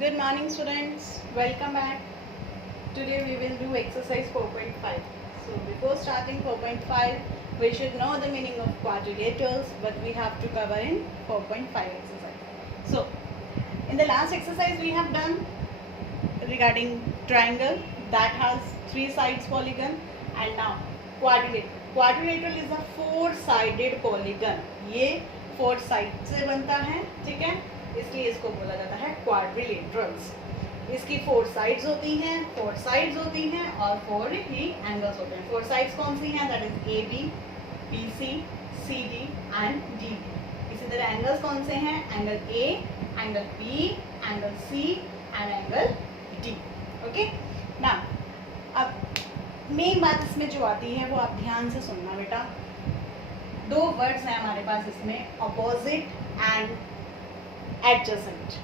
Good morning students, welcome back. Today we will do exercise 4.5. So before starting 4.5, we should know the meaning of quadrilaterals, but we have to cover in 4.5 exercise. So in the last exercise we have done regarding triangle that has 3 sides polygon, and now quadrilateral. Quadrilateral is a 4-sided polygon. ये 4 side से बनता है, ठीक है, इसलिए इसको बोला जाता है क्वाड्रिलेटरल्स. इसकी 4 साइड्स होती हैं, 4 साइड्स होती हैं और 4 ही एंगल्स होते हैं. 4 साइड्स कौन सी हैं? That is A B, B C, C D and D D. इसी तरह एंगल्स कौन से हैं? Angle A, angle B, angle C and angle D. Okay, now अब मेन बात इसमें जो आती है वो आप ध्यान से सुनना बेटा. 2 वर्ड्स हैं हमारे पास इसमें, अपोजिट एंड एडजेसेंट.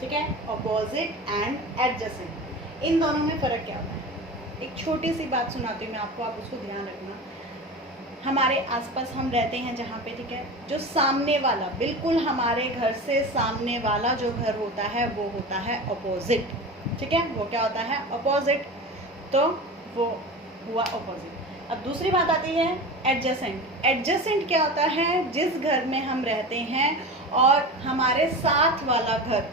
ठीक है, अपोजिट एंड एडजेसेंट, इन दोनों में फ़र्क क्या होता है? एक छोटी सी बात सुनाती हूँ मैं आपको, आप उसको ध्यान रखना. हमारे आसपास हम रहते हैं जहाँ पे, ठीक है, जो सामने वाला, बिल्कुल हमारे घर से सामने वाला जो घर होता है वो होता है अपोजिट. ठीक है, वो क्या होता है? अपोजिट. तो वो हुआ अपोजिट. अब दूसरी बात आती है एडजेसेंट. एडजेसेंट क्या होता है? जिस घर में हम रहते हैं और हमारे साथ वाला घर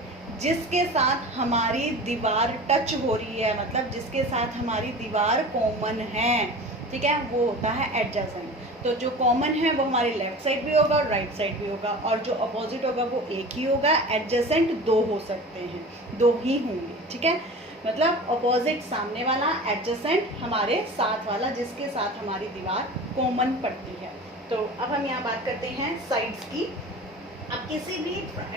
जिसके साथ हमारी दीवार टच हो रही है, मतलब जिसके साथ हमारी दीवार कॉमन है, ठीक है, वो होता है एडजेसेंट. तो जो कॉमन है वो हमारी लेफ्ट साइड भी होगा और राइट साइड भी होगा, और जो अपोजिट होगा वो एक ही होगा. एडजेसेंट 2 हो सकते हैं, 2 ही होंगे. ठीक है, मतलब अपोजिट सामने वाला, एडजेसेंट हमारे साथ वाला जिसके साथ हमारी दीवार कॉमन पड़ती है. तो अब हम यहाँ बात करते हैं साइड्स की. अब किसी भी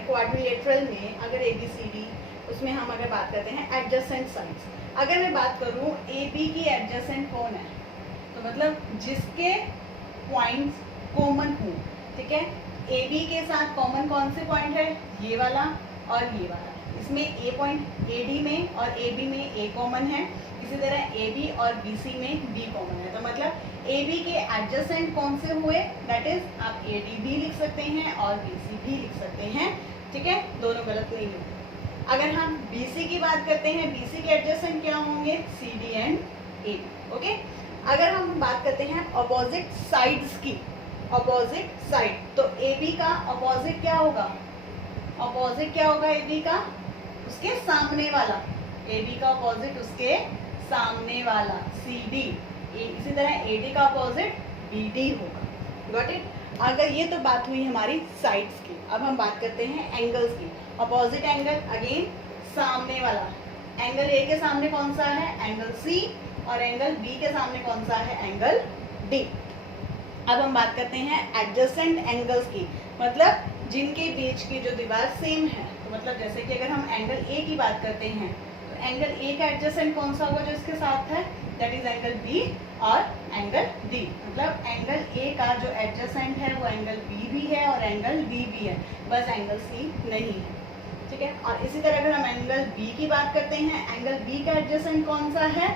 क्वाड्रिलेटरल में अगर ए बी सी डी, उसमें हम अगर बात करते हैं एडजेसेंट साइड्स, अगर मैं बात करूँ ए बी की एडजेसेंट कौन है, तो मतलब जिसके पॉइंट्स कॉमन हो. ठीक है, ए बी के साथ कॉमन कौन से पॉइंट है? ये वाला और ये वाला. इसमें ए पॉइंट ए डी में और ए बी में ए कॉमन है. इसी तरह ए बी और बी सी में बी कॉमन है. तो मतलब ए बी के एडजेसेंट कौन से हुए? दैट इज आप ए डी भी लिख सकते हैं और बी सी भी लिख सकते हैं. ठीक है, दोनों गलत नहीं होंगे. अगर हम बी सी की बात करते हैं, बी सी के एडजेसेंट क्या होंगे? C D and A. Okay, अगर हम बात करते हैं अपोजिट साइड्स की, अपोजिट साइड, तो ए बी का अपोजिट क्या होगा? अपोजिट क्या होगा ए बी का? उसके सामने वाला. ए बी का अपोजिट उसके सामने वाला सी डी. इसी तरह ए डी का अपोजिट बी डी होगा. Got it? अगर ये तो बात हुई हमारी साइड्स की. अब हम बात करते हैं एंगल्स की. अपोजिट एंगल अगेन सामने वाला. एंगल ए के सामने कौन सा है? Angle C. और एंगल बी के सामने कौन सा है? Angle D. अब हम बात करते हैं एडजेसेंट एंगल्स की, मतलब जिनके बीच की जो दीवार सेम है. तो मतलब जैसे कि अगर हम एंगल ए की बात करते हैं, तो एंगल ए का एडजेसेंट कौन सा होगा जो इसके साथ है? दैट इज एंगल बी और एंगल डी. मतलब एंगल ए का जो एडजेसेंट है वो एंगल बी भी है और एंगल बी भी है, बस एंगल सी नहीं है. ठीक है, और इसी तरह अगर हम एंगल बी की बात करते हैं, एंगल बी का एडजेसेंट कौन सा है?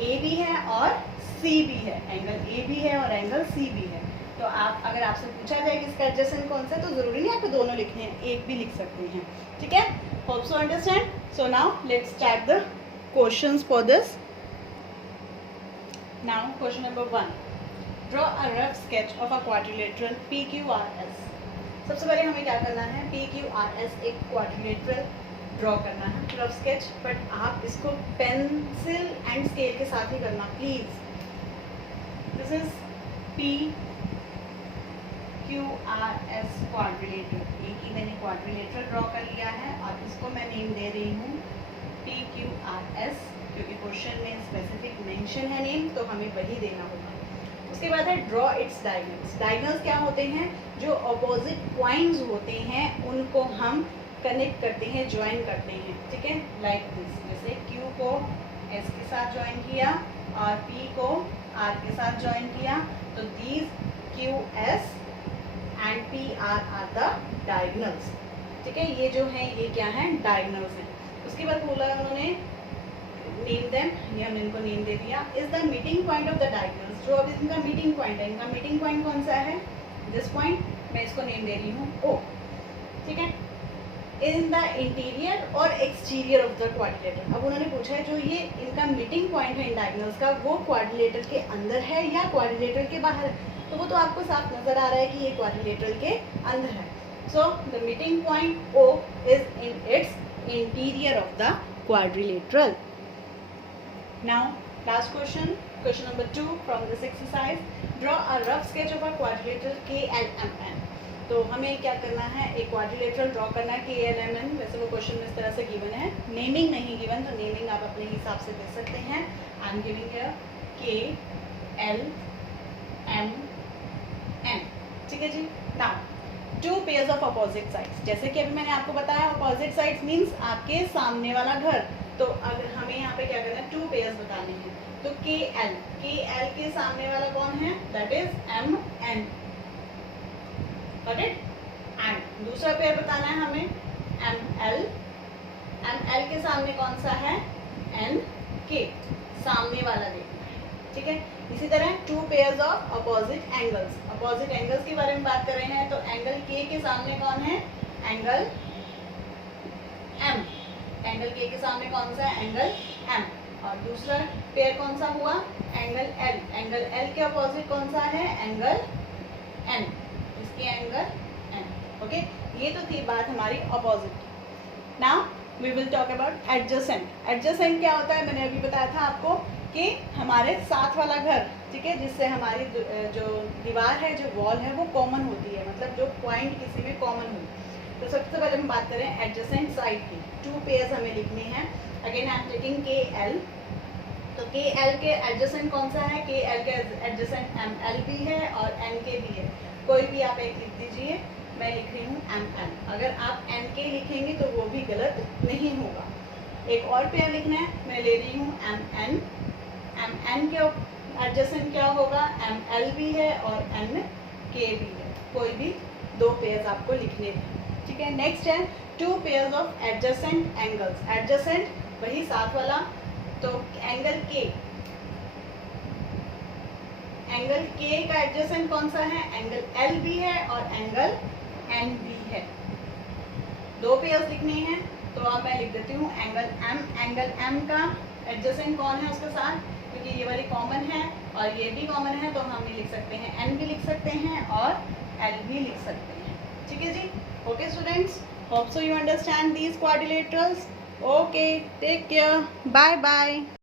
ए भी है और सी भी है. एंगल ए भी है और एंगल सी भी है. तो आप, अगर आपसे पूछा जाए कि इसका एडजेसेंट कौन सा है, तो जरूरी नहीं आपको दोनों लिखने हैं, एक भी लिख सकते हैं. ठीक है, hope so understand. So now let's start the questions for this. Now question number 1, draw a rough sketch of a quadrilateral P Q R S. सबसे पहले हमें क्या करना है? पी क्यू आर एस एक क्वाड्रिलेटरल ड्रॉ करना है, rough sketch. But आप इसको पेंसिल एंड स्केल के साथ ही करना please. This is P Q R S quadrilateral. एक ही मैंने क्वाड्रिलेटरल ड्रॉ कर लिया है और इसको मैं नेम दे रही हूँ पी क्यू आर एस, क्योंकि क्वेश्चन में स्पेसिफिक मेंशन है नेम, तो हमें वही देना होगा. उसके बाद है ड्रॉ इट्स डायगोनल्स. डायगोनल्स क्या होते हैं? जो अपोजिट पॉइंट्स होते हैं उनको हम कनेक्ट करते हैं, ज्वाइन करते हैं. ठीक है, लाइक दिस. जैसे Q को S के साथ ज्वाइन किया और P को R के साथ ज्वाइन किया, तो these Q S and P R are the diagonals. ठीक है, ये जो है ये क्या है? डायगोनल्स हैं. उसके बाद बोला उन्होंने नेम देम, ये हमने इनको नेम दे दिया. Is the meeting point of the diagonals. जो अब इनका मीटिंग पॉइंट है, इनका मीटिंग पॉइंट कौन सा है? This point. मैं इसको नेम दे रही हूँ O. ठीक है, इन द इंटीरियर और एक्सटीरियर ऑफ द क्वाड्रिलेटर। अब उन्होंने पूछा है जो ये इनका मीटिंग पॉइंट है इन डायगोनल्स का, वो क्वाड्रिलेटर के अंदर है या क्वाड्रिलेटर के बाहर है। तो वो तो आपको साफ नजर आ रहा है कि ये क्वाड्रिलेटर के अंदर है। So the meeting point O is in its interior of the quadrilateral. Now last question, question number 2 from this exercise, draw a rough sketch of a quadrilateral KLMN। तो हमें क्या करना है, एक क्वाड्रिलेटरल ड्रॉ करना है KLMN। वैसे वो क्वेश्चन में इस तरह से गिवन है, नेमिंग नहीं गिवन, तो नेमिंग आप अपने हिसाब से दे सकते हैं। I am giving here KLMN, ठीक है जी। Now 2 pairs of opposite sides, जैसे कि अभी मैंने आपको बताया अपोजिट साइड्स मीन्स आपके सामने वाला घर। तो अगर हमें यहाँ पे क्या करना है, 2 पेयर्स बताने हैं। तो KL के सामने वाला कौन है, that is MN, got it. And दूसरा पेयर बताना है हमें ML के सामने कौन सा है, NK, सामने वाला देखना है, ठीक है। इसी तरह 2 pairs of opposite angles, opposite angles के बारे में बात कर रहे हैं। तो एंगल K के सामने कौन है, एंगल M, एंगल K के सामने कौन सा है, एंगल M। और दूसरा पेयर कौन सा हुआ, एंगल L, एंगल L के अपोजिट कौन सा है, एंगल N, इसकी एंगल N, ओके। ये तो थी बात हमारी opposite. Now we will talk about adjacent. Adjacent क्या होता है, मैंने अभी बताया था आपको कि हमारे साथ वाला घर, ठीक है, जिससे हमारी जो दीवार है, जो वॉल है, वो कॉमन होती है, मतलब जो पॉइंट किसी में कॉमन हो। तो सबसे पहले हम बात करें एडजेसेंट साइड की। 2 पेयर्स हमें लिखने हैं। Again I am taking KL, तो KL के एडजेसेंट कौन सा है, KL के एडजेसेंट ML भी है और NK भी है। कोई भी आप एक लिख दीजिए, मैं लिख रही हूँ ML। अगर आप NK लिखेंगे तो वो भी गलत नहीं होगा। एक और पेयर लिखना है, मैं ले रही हूँ MN के एडजेसेंट क्या होगा, ML भी है और NK भी है। कोई भी 2 पेयर्स आपको लिखने हैं, ठीक है। नेक्स्ट है 2 pairs of adjacent angles. Adjacent वही साथ वाला, तो एंगल K का एडजेसेंट कौन सा है, एंगल L भी है और एंगल N भी है। 2 पेयर्स लिखने हैं, तो अब मैं लिख देती हूँ एंगल M का एडजेसेंट कौन है उसके साथ, क्योंकि ये वाली कॉमन है और ये भी कॉमन है, तो हम लिख सकते हैं N भी लिख सकते हैं और L भी लिख सकते हैं, ठीक है जी। Okay students, hope so you understand these quadrilaterals. Okay, take care, bye bye.